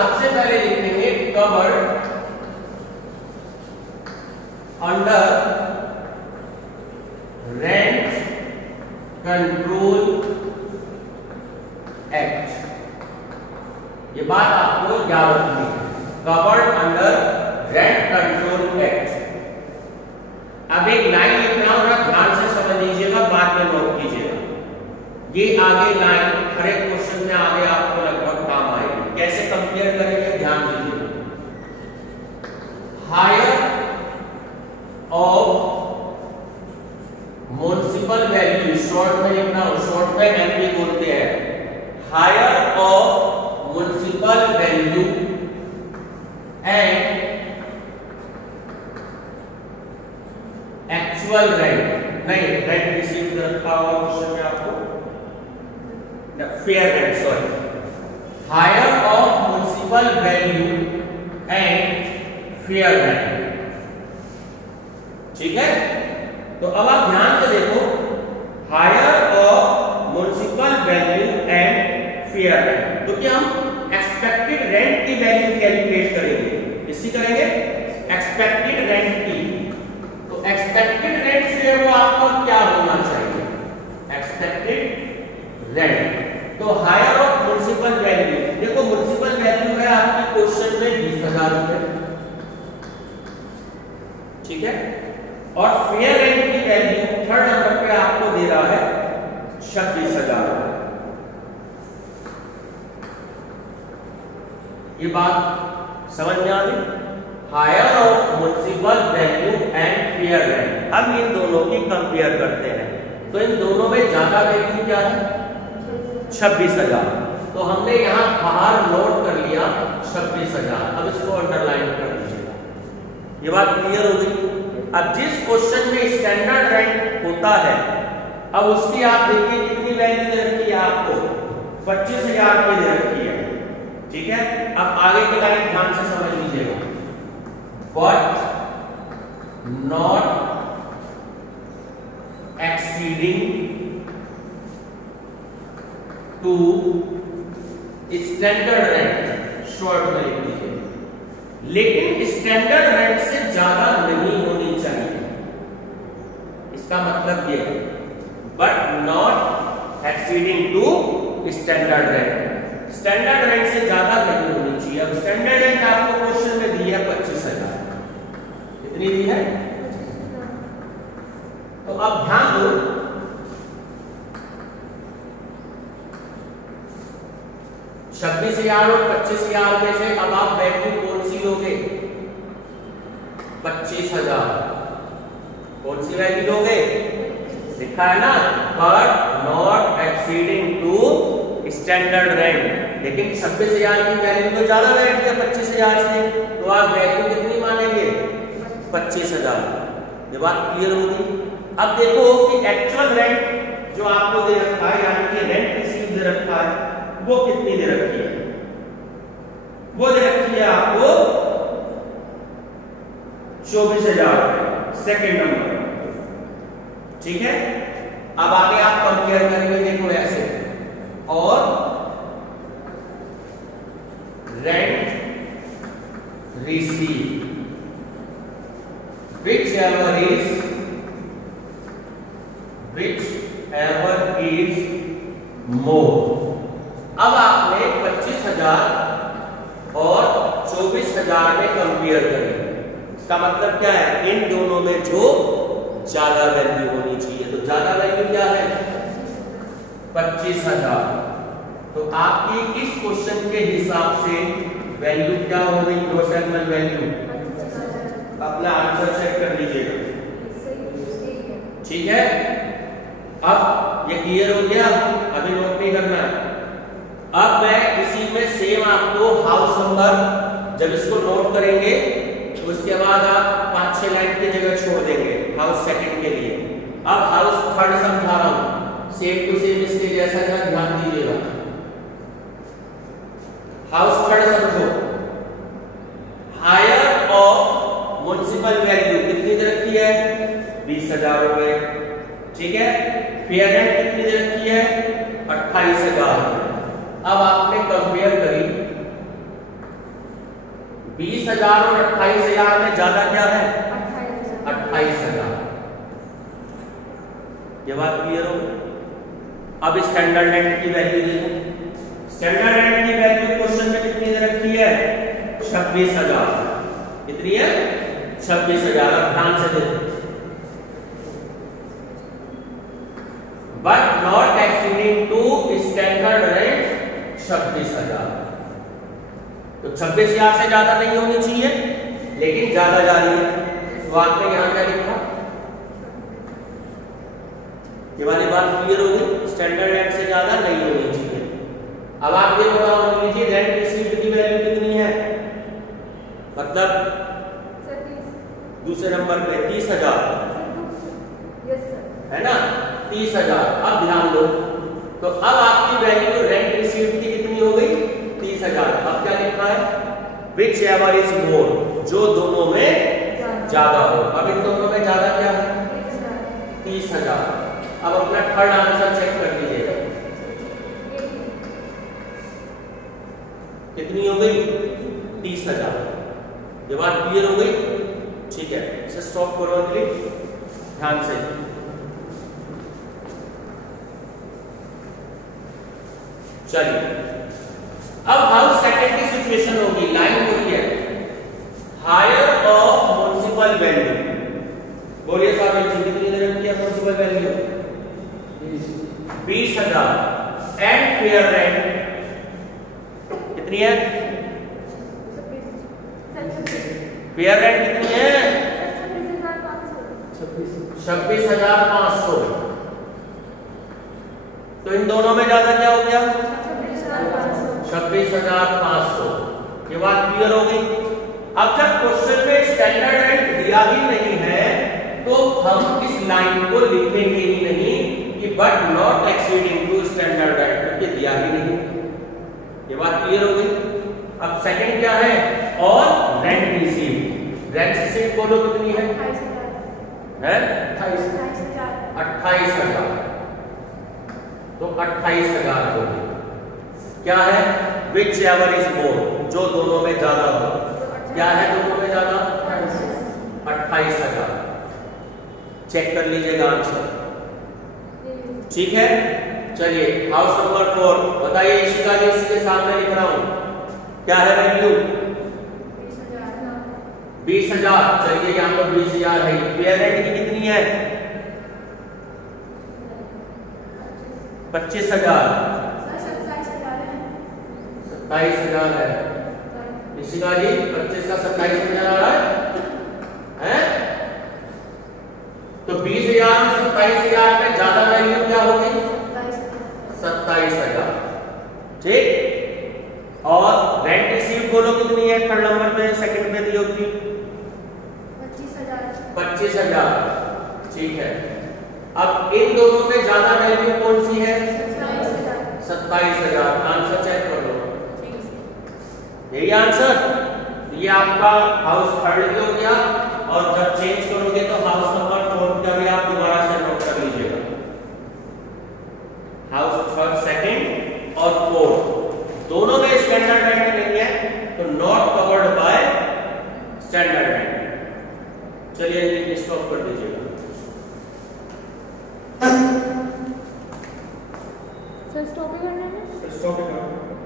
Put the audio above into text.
सबसे पहले लिखेंगे covered under rent control act. ये बात आपको याद रखनी है, covered under rent control act. अब एक लाइन लिख रहा हूं ना, ध्यान से समझ लीजिएगा, बाद में नोट कीजिएगा। ये आगे लाइन हर एक क्वेश्चन में आगे आपको लगभग काम आएगी। कैसे कंपेयर करेंगे ध्यान दीजिए। Higher of municipal value, short में लिखना हो, शॉर्ट में एमपी बोलते हैं। Higher of municipal value and actual rent, नहीं रेंट रिसीव रखा हुआ क्वेश्चन में आपको, fair rent, sorry, higher of municipal value and fair rent. ठीक है, तो अब आप ध्यान से देखो, higher of municipal value and fair rent, तो क्या हम एक्सपेक्टेड रेंट की वैल्यू कैलकुलेट करेंगे, किसकी करेंगे, एक्सपेक्टेड रेंट की। तो एक्सपेक्टेड रेंट जो है वो आपका क्या होना चाहिए, एक्सपेक्टेड रेंट। तो हायर ऑफ म्युनिसिपल वैल्यू, देखो म्युनिसिपल वैल्यू है आपके क्वेश्चन में 20,000 रुपए, ठीक है, और फेयर रेंट की वैल्यू थर्ड नंबर पे आपको दे रहा है 26,000। ये बात समझ में आ गई, higher of municipal value and fair rent. अब इन दोनों की कंपेयर करते हैं, तो इन दोनों में ज्यादा वैल्यू क्या है, 26,000। तो हमने यहां बाहर नोट कर लिया 26,000। अब इसको अंडरलाइन कर दीजिएगा। ये बात क्लियर हो गई। अब जिस क्वेश्चन में स्टैंडर्ड रेंट होता है, अब उसकी आप देखिए कितनी वैल्यू दे रखी है आपको, 25,000 रुपये दे रखी है, ठीक है। अब आगे की लाइन ध्यान से समझ लीजिएगा, but not exceeding to standard rent, short में लिख दीजिए, लेकिन स्टैंडर्ड रेंट से ज्यादा नहीं होनी चाहिए। इसका मतलब ये है, but not exceeding to standard rent, standard rent से ज्यादा नहीं होनी चाहिए। अब स्टैंडर्ड रेंट आपको क्वेश्चन में दी है 25,000, कितनी दी है, तो अब ध्यान दो, छब्बीस 26,000 और 25,000 में से अब आप वैल्यू कौन सी लोगे, 25,000, कौन सी वैल्यू लोगे, लिखा है ना, but not exceeding to standard rent. लेकिन 26,000 की वैल्यू तो ज्यादा बैठ गया 25,000 से, तो आप वैल्यू कितनी मानेंगे, 25,000। ये बात क्लियर होगी। अब देखो कि एक्चुअल रेंट जो आपको दे रखा है, यानी कि रेंट रिसीव दे रखा है, वो कितनी दे रखी है, वो दे रखी है आपको 24,000, सेकेंड नंबर, ठीक है। अब आगे आप कंपेयर करेंगे, देखो ऐसे, और rent receive whichever is more। अब आपने 25,000 और 24,000 में कंपेयर करें, इसका मतलब क्या है, इन दोनों में जो ज्यादा वैल्यू होनी चाहिए, तो ज्यादा वैल्यू क्या है, 25,000। तो आपकी इस क्वेश्चन के हिसाब से वैल्यू क्या हो गई, ग्रॉस एनुअल वैल्यू, अपना आंसर चेक कर लीजिएगा, ठीक है। अब ये क्लियर हो गया, अभी नोट नहीं करना है। अब मैं इसी में सेम आपको हाउस नंबर, जब इसको नोट करेंगे तो उसके बाद आप 5-6 लाइन की जगह छोड़ देंगे हाउस सेकंड के लिए। अब हाउस थर्ड समझा रहा हूं, सेम टू सेम इसके जैसा का ध्यान दीजिएगा। हाउस थर्ड समझो, हायर ऑफ म्युनिसिपल वैल्यू कितनी दे रखी है, 20,000 रुपए, ठीक है। फेयर रेंट कितनी दे रखी है, 28,000। अब आपने कंपेयर करी 20,000 और 28,000 में ज्यादा क्या है? 28,000। ये बात क्लियर हो? अब स्टैंडर्ड रेंट की वैल्यू देखो। स्टैंडर्ड रेंट की वैल्यू क्वेश्चन में कितनी दे रखी है? 26,000। कितनी है? 26,000। अब ध्यान से देखो, but not exceeding to standard rent 26,000। तो 26,000 से ज्यादा नहीं होनी चाहिए, लेकिन ज्यादा जा रही है। तो आपने यहां क्या लिखा? ये वाली बात क्लियर होगी, स्टैंडर्ड रेंट से ज्यादा नहीं होनी चाहिए। अब आप ये बताओ, मान लीजिए रेंट रिसीव्ड की वैल्यू कितनी है? मतलब दूसरे नंबर पे 30,000 है ना, 30,000। अब ध्यान दो, तो अब आपकी वैल्यू रेंट रिसीव्ड की कितनी हो गई? 30,000। अब क्या लिखा है? विच एवर इज मोर, जो दोनों में ज्यादा हो। अब इन दोनों में ज्यादा क्या है? 30,000। अब अपना थर्ड आंसर चेक कर लीजिएगा, कितनी हो गई? 30,000। ये बात क्लियर हो गई? ठीक है, इसे स्टॉप करो अगली, ध्यान से। चलिए, अब हाउस सेकंड की सिचुएशन होगी, लाइन वही है, हायर ऑफ म्युनिसिपल वैल्यू। बोलिए साहब, कितनी दे रखी है municipal value? 20,000। And fair rent कितनी है? फेयर रेंट कितनी है? 26,500। तो इन दोनों में ज्यादा क्या हो गया? 26,500। ये बात क्लियर हो गई? अब जब क्वेश्चन में स्टैंडर्ड रेंट दिया ही नहीं है, तो हम इस लाइन को लिखेंगे ही नहीं कि but not exceeding to standard rent, क्योंकि दिया ही नहीं। ये बात क्लियर हो गई? अब सेकंड क्या है? और रेंट रिसीव्ड। रेंट रिसीव्ड बोलो कितनी है? 28,000। तो 28,000 हो गई। क्या है? विच एवर इज मोर, जो दोनों में ज्यादा हो। क्या है दोनों में ज्यादा? 28,000। चेक कर लीजिएगा आंसर, ठीक है? चलिए, हाउस नंबर 4 बताइए। इशिका जी, इसके सामने लिख रहा हूं, क्या है वैल्यू? 20,000। चलिए, यहां पर 20,000 है। फेयर रेंट की कितनी है? 25,000। 27,000 है। इशिका जी, 25 का 27,000 आ रहा है? तो 20,000 और 27,000 में ज्यादा वैल्यू क्या होगी? 27,000। ठीक। और रेंट रिसीव्ड बोलो कितनी है? थर्ड नंबर पे, सेकंड पे दी होगी 25,000। ठीक है। अब इन दोनों में ज्यादा वैल्यू कौन सी है? 27,000। आंसर चेक कर लो, यही आंसर। ये आपका हाउस थर्ड हो गया, और जब चेंज करोगे तो हाउस नंबर 4 का भी आप दोबारा से नोट कर लीजिएगा। हाउस थर्ड, सेकंड और 4 दोनों में स्टैंडर्ड रेंट नहीं है, तो not covered by standard rent. चलिए, स्टॉप कर दीजिएगा। सर स्टॉप ही करना है? स्टॉप ही करना।